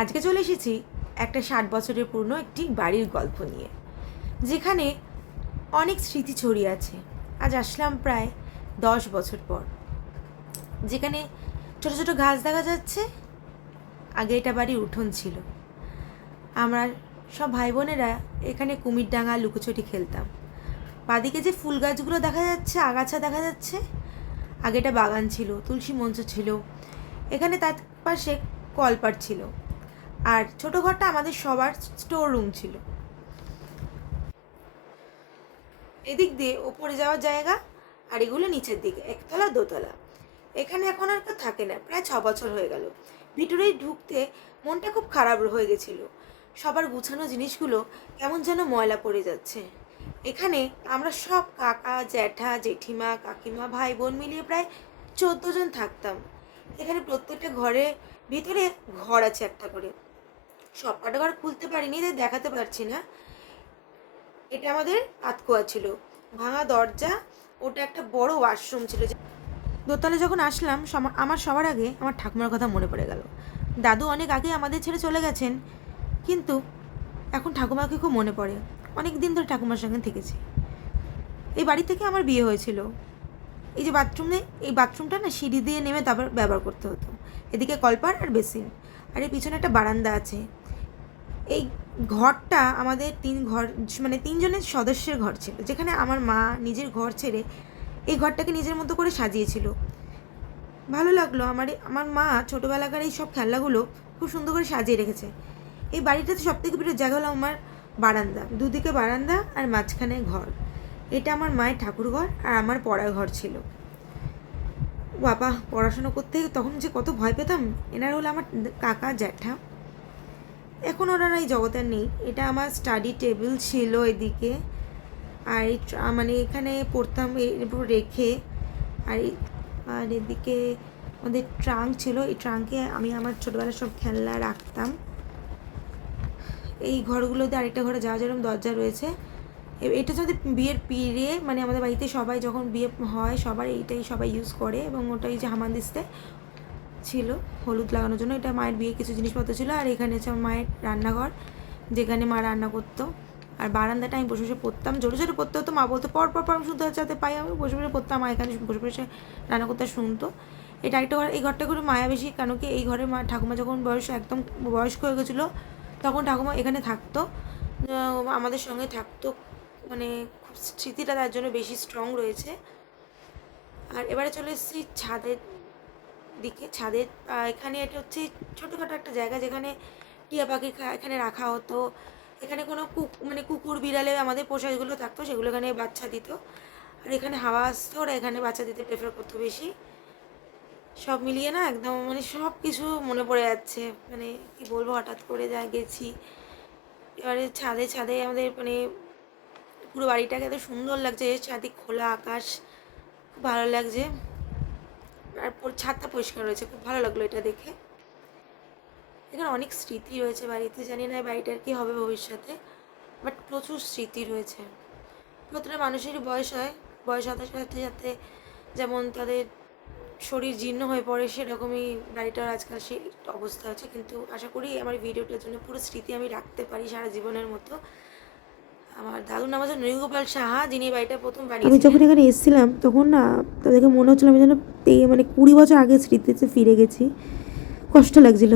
আজকে চলে এসেছি একটা 60 বছরের পুরনো একটি বাড়ির গল্প নিয়ে, যেখানে অনেক স্মৃতি ছড়িয়ে আছে। আজ আসলাম প্রায় 10 বছর পর, যেখানে ছোট ছোট ঘাস দেখা যাচ্ছে। আগে এটা বাড়ির উঠোন ছিল। আমরা সব ভাই বোনেরা এখানে কুমির ডাঙা লুকোচুরি খেলতাম। বাদিকে যে ফুল গাছগুলো দেখা যাচ্ছে, আগাছা দেখা যাচ্ছে, আগে এটা বাগান ছিল, তুলসী মঞ্চ ছিল এখানে। তার পাশে কলপাট ছিল, আর ছোট ঘরটা আমাদের সবার স্টোর রুম ছিল। এদিক দিয়ে ওপরে যাওয়ার জায়গা, আর এগুলো নিচের দিকে একতলা দোতলা। এখানে এখন আর কেউ থাকে না, প্রায় 6 বছর হয়ে গেল। ভিতরেই ঢুকতে মনটা খুব খারাপ হয়ে গেছিল। সবার গুছানো জিনিসগুলো কেমন যেন ময়লা পড়ে যাচ্ছে। এখানে আমরা সব কাকা জ্যাঠা জেঠিমা কাকিমা ভাই বোন মিলিয়ে প্রায় 14 জন থাকতাম। এখানে প্রত্যেকটা ঘরে ভিতরে ঘর আছে একটা করে। সব কটা ঘর খুলতে পারিনি, তাই দেখাতে পারছি না। এটা আমাদের আতকোয়া ছিল, ভাঙা দরজা। ওটা একটা বড় ওয়াশরুম ছিল। দোতলায় যখন আসলাম, আমার সবার আগে আমার ঠাকুমার কথা মনে পড়ে গেল। দাদু অনেক আগে আমাদের ছেড়ে চলে গেছেন, কিন্তু এখন ঠাকুমাকে খুব মনে পড়ে। অনেক দিন ধরে ঠাকুমার সঙ্গে থেকেছি। এই বাড়ি থেকে আমার বিয়ে হয়েছিল। এই যে এই বাথরুমটা না সিঁড়ি দিয়ে নেমে তারপর ব্যবহার করতে হতো। এদিকে কলপার আর বেসিন, আর এই পিছনে একটা বারান্দা আছে। এই ঘরটা আমাদের মানে 3 জনের সদস্যের ঘর ছিল, যেখানে আমার মা নিজের ঘর ছেড়ে এই ঘরটাকে নিজের মতো করে সাজিয়েছিল। ভালো লাগলো। আমার মা ছোটোবেলাকার এই সব খেলনাগুলো খুব সুন্দর করে সাজিয়ে রেখেছে। এই বাড়িটাতে সবথেকে প্রিয় জায়গা হলো আমার বারান্দা। দুদিকে বারান্দা আর মাঝখানে ঘর। এটা আমার মায়ের ঠাকুর ঘর আর আমার পড়ার ঘর ছিল। বাবা, পড়াশোনা করতে তখন যে কত ভয় পেতাম। এনারা হলো আমার কাকা জ্যাঠা। এখন ওনারা এই জগতে নেই। এটা আমার স্টাডি টেবিল ছিল এদিকে, আর মানে এখানে পড়তাম এর উপর রেখে। আর আর এদিকে আমাদের ট্রাঙ্ক ছিল, এই ট্রাঙ্কে আমি আমার ছোটোবেলার সব খেলনা রাখতাম। এই ঘরগুলোতে আরেকটা ঘরে যাওয়া যেরকম দরজা রয়েছে। এটা যদি বিয়ের পিড়ে, মানে আমাদের বাড়িতে সবাই যখন বিয়ে হয় সবার এইটাই সবাই ইউজ করে, এবং ওটাই যে হামানদিস্তে ছিল হলুদ লাগানোর জন্য। এটা মায়ের বিয়ে কিছু জিনিসপত্র ছিল। আর এখানে হচ্ছে আমার মায়ের রান্নাঘর, যেখানে মা রান্না করতো। আর বারান্দাটা আমি বসে বসে পড়তাম, জোরে জোরে পড়তে হতো। মা বলতো পর পর পর, আমি শুনতে যাতে পাই। আমি বসে বসে পড়তাম, মা এখানে বসে বসে রান্না করতে শুনতো। এটা একটা ঘর। এই ঘরটা করে মায়া বেশি, কেন কি এই ঘরে মা ঠাকুমা যখন একদম বয়স্ক হয়ে গেছিলো, তখন ঠাকুমা এখানে থাকতো, আমাদের সঙ্গে থাকতো। মানে খুব স্মৃতিটা তার জন্য বেশি স্ট্রং রয়েছে। আর এবারে চলে এসেছি ছাদের দিকে। ছাদের এখানে এটা হচ্ছে ছোটোখাটো একটা জায়গা, যেখানে টিয়া পাখি এখানে রাখা হতো। এখানে কোনো মানে কুকুর বিড়ালে আমাদের পোষা যেগুলো থাকতো সেগুলো এখানে বাচ্চা দিত। আর এখানে হাওয়া আসতো, ওরা এখানে বাচ্চা দিতে প্রেফার করতো বেশি। সব মিলিয়ে না একদম মানে সব কিছু মনে পড়ে যাচ্ছে। মানে কি বলবো, হঠাৎ করে গেছি। এবারে ছাদে ছাদে আমাদের মানে পুরো বাড়িটাকে এত সুন্দর লাগছে। চারদিক খোলা আকাশ, খুব ভালো লাগছে। আর ছাদটা পরিষ্কার রয়েছে, খুব ভালো লাগলো এটা দেখে। এখানে অনেক স্মৃতি রয়েছে বাড়িতে। জানি না বাড়িটার কী হবে ভবিষ্যতে, বাট প্রচুর স্মৃতি রয়েছে। প্রতিটা মানুষেরই বয়স হয়, বয়স সাথে সাথে সাথে যেমন তাদের শরীর জীর্ণ হয়ে পড়ে, সেরকমই বাড়িটার আজকাল সেই অবস্থা আছে। কিন্তু আশা করি আমার ভিডিওটার জন্য পুরো স্মৃতি আমি রাখতে পারি সারা জীবনের মতো। আমার দাদুর নাম হচ্ছে নৃগোপাল সাহা, যিনি বাড়িটা প্রথম বানিয়েছিলেন। আমি যখন এখানে এসেছিলাম তখন না তাদেরকে মনে হচ্ছিল আমি যেন মানে 20 বছর আগে স্মৃতিতে ফিরে গেছি। কষ্ট লাগছিল।